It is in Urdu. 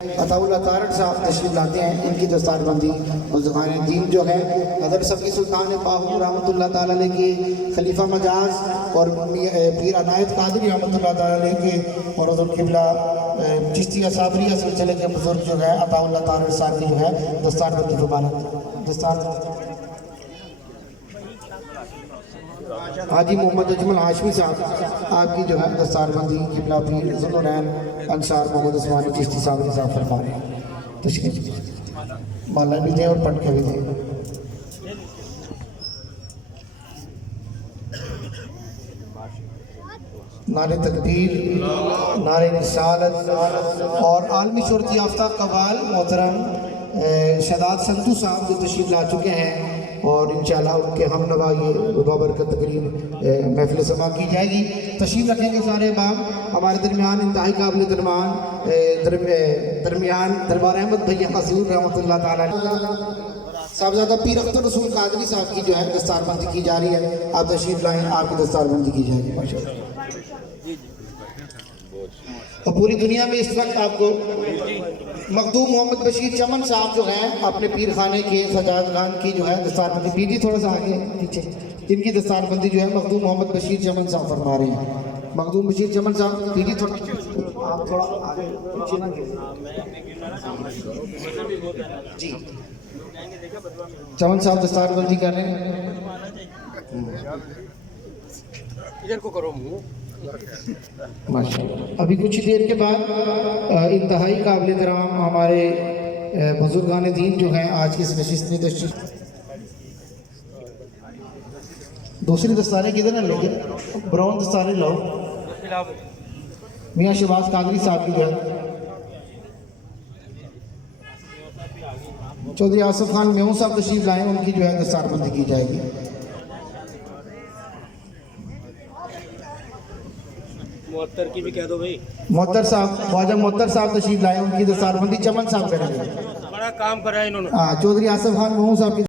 عطاءاللہ طارق صاحب تشریف لاتے ہیں. ان کی دستار بندی بزرگان دین جو ہے حضرت سبکی سلطان باہو رحمۃ اللہ تعالیٰ علیہ کے خلیفہ مجاز اور پیر عنایت قادری رحمۃ اللہ تعالیٰ علیہ کے اور حضرت قبلہ چشتیہ صابریہ سلسلے کے بزرگ جو ہے عطاءاللہ طارق صاحب کی جو ہے دستار بندی مبارک دستار حاجی محمد اجمل ہاشمی صاحب آپ کی جو ہے دستار بندی قبلہ پیر ذوالنورین انصار محمد عثمانی چشتی صاحب صاحب فرما رہے ہیں. تشریف مالا بھی دیں اور پڑھ کے بھی دیں. نعرہ تکبیر، نعرہ رسالت اور عالمی شہرت یافتہ قوال محترم شہزاد سنتو صاحب جو تشریف لا چکے ہیں اور انشاءاللہ ان کے ہم نوا یہ بابرکت تقریب محفل سما کی جائے گی. تشریف رکھیں گے سارے احباب. ہمارے درمیان انتہائی قابل درمیان دربار احمد بھیا حضور رحمۃ اللہ تعالیٰ صاحبزادہ پیر اختر رسول قادری صاحب کی جو ہے دستار بندی کی جا رہی ہے. آپ تشریف لائیں، آپ کی دستار بندی کی جائے گی ماشاءاللہ. اور پوری دنیا میں اس وقت آپ کو مخدوم محمد بشیر چمن صاحب جو ہیں اپنے پیر خانے کے سجاد خان کی جو ہے دستار بندی، پیر جی تھوڑا سا آگے پیچھے، ان کی دستار بندی جو ہے مخدوم محمد بشیر چمن صاحب فرما رہے ہیں. مخدوم بشیر چمن صاحب، پیر جی تھوڑا آپ تھوڑا آگے پیچھے نہ گئے جی. چمن صاحب دستار بندی کر رہے ہیں. ادھر کو کرو ماشاءاللہ. ابھی کچھ دیر کے بعد انتہائی قابل احترام ہمارے بزرگان دین جو ہیں آج کی اس نشست میں تشریف. دوسری دستاریں کدھر نہ لوگے، براؤن دستاریں لاؤ. میاں شہباز قادری صاحب کی جو ہے چودھری آصف خان میوں صاحب تشریف لائیں، ان کی جو ہے دستار بندی کی جائے گی. معطر کی بھی کہہ دو بھائی. معطر صاحب، خواجہ معطر صاحب تشریف لائیں، ان کی دستار بندی چمن صاحب کریں گے. بڑا کام کرا ہے انہوں نے. چودھری آصف خان میوں صاحب کی